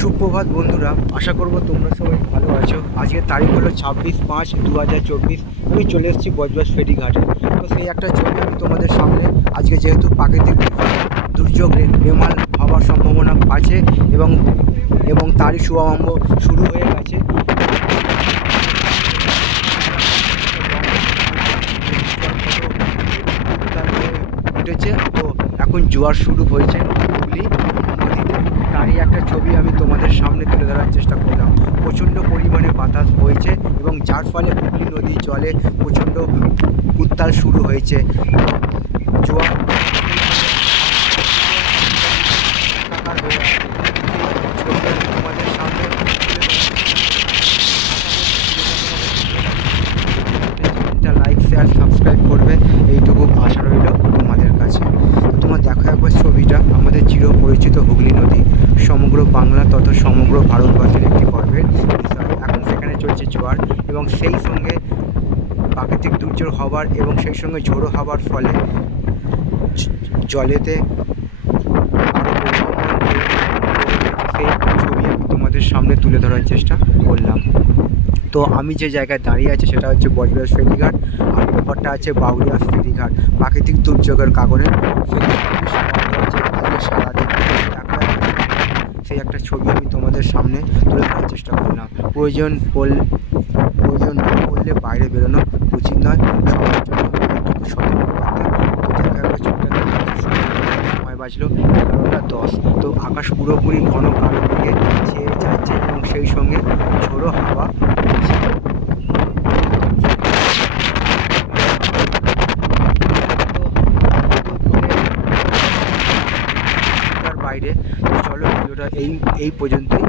সুপ্রভাত বন্ধুরা, আশা করব তোমরা সবাই ভালো আছো। আজকের তারিখ হলো 26/5/2024। আমি চলে এসেছি বজবজ ফেরিঘাটে। তো সেই একটা ছবি আমি তোমাদের সামনে, আজকে যেহেতু প্রাকৃতিক দুর্যোগ রেমাল হওয়ার সম্ভাবনা আছে এবং এবং তারই শুভারম্ভ শুরু হয়ে গেছে। উঠেছে, তো এখন জোয়ার শুরু হয়েছে হুগলি নদীতে। তারই একটা ছবি আমি তোমাদের সামনে তুলে ধরার চেষ্টা করলাম। প্রচণ্ড পরিমাণে বাতাস বইছে এবং যার ফলে হুগলি নদীর জলে প্রচণ্ড উত্তাল শুরু হয়েছে। জোয়ার একাকার হয়ে আছে। ছবি আমি তোমাদের সামনে লাইক শেয়ার সাবস্ক্রাইব করবে, এইটুকু আশা রইল তোমাদের কাছে। তো তোমার দেখো একবার ছবিটা, আমাদের চিরপরিচিত হুগলি নদী সমগ্র বাংলা তথা সমগ্র ভারতবর্ষের একটি গর্বের বিষয়। এখন সেখানে চলছে জোয়ার এবং সেই সঙ্গে প্রাকৃতিক দুর্যোগ হওয়ার এবং সেই সঙ্গে ঝোড়ো হওয়ার ফলে জলেতে সেই ছবি আমি তোমাদের সামনে তুলে ধরার চেষ্টা করলাম। তো আমি যে জায়গায় দাঁড়িয়ে আছি সেটা হচ্ছে বজবজ ফেরিঘাট, আর ব্যাপারটা আছে বাউরিয়া ফেরিঘাট। প্রাকৃতিক দুর্যোগের কারণে আজকে সারাদিন সেই একটা ছবি আমি তোমাদের সামনে তুলে ধরার চেষ্টা করলাম। প্রয়োজন না পড়লে বাইরে বেরোনো উচিত নয়, সবার জন্য একটু সতর্ক থাকতে। সময় বাজলো 11টা 10। তো আকাশ পুরোপুরি ঘন কালো দিকে ছেয়ে যাচ্ছে এবং সেই সঙ্গে ঝোড়ো হাওয়া বাইরে। তো চলো ভিডিওটা এই পর্যন্তই।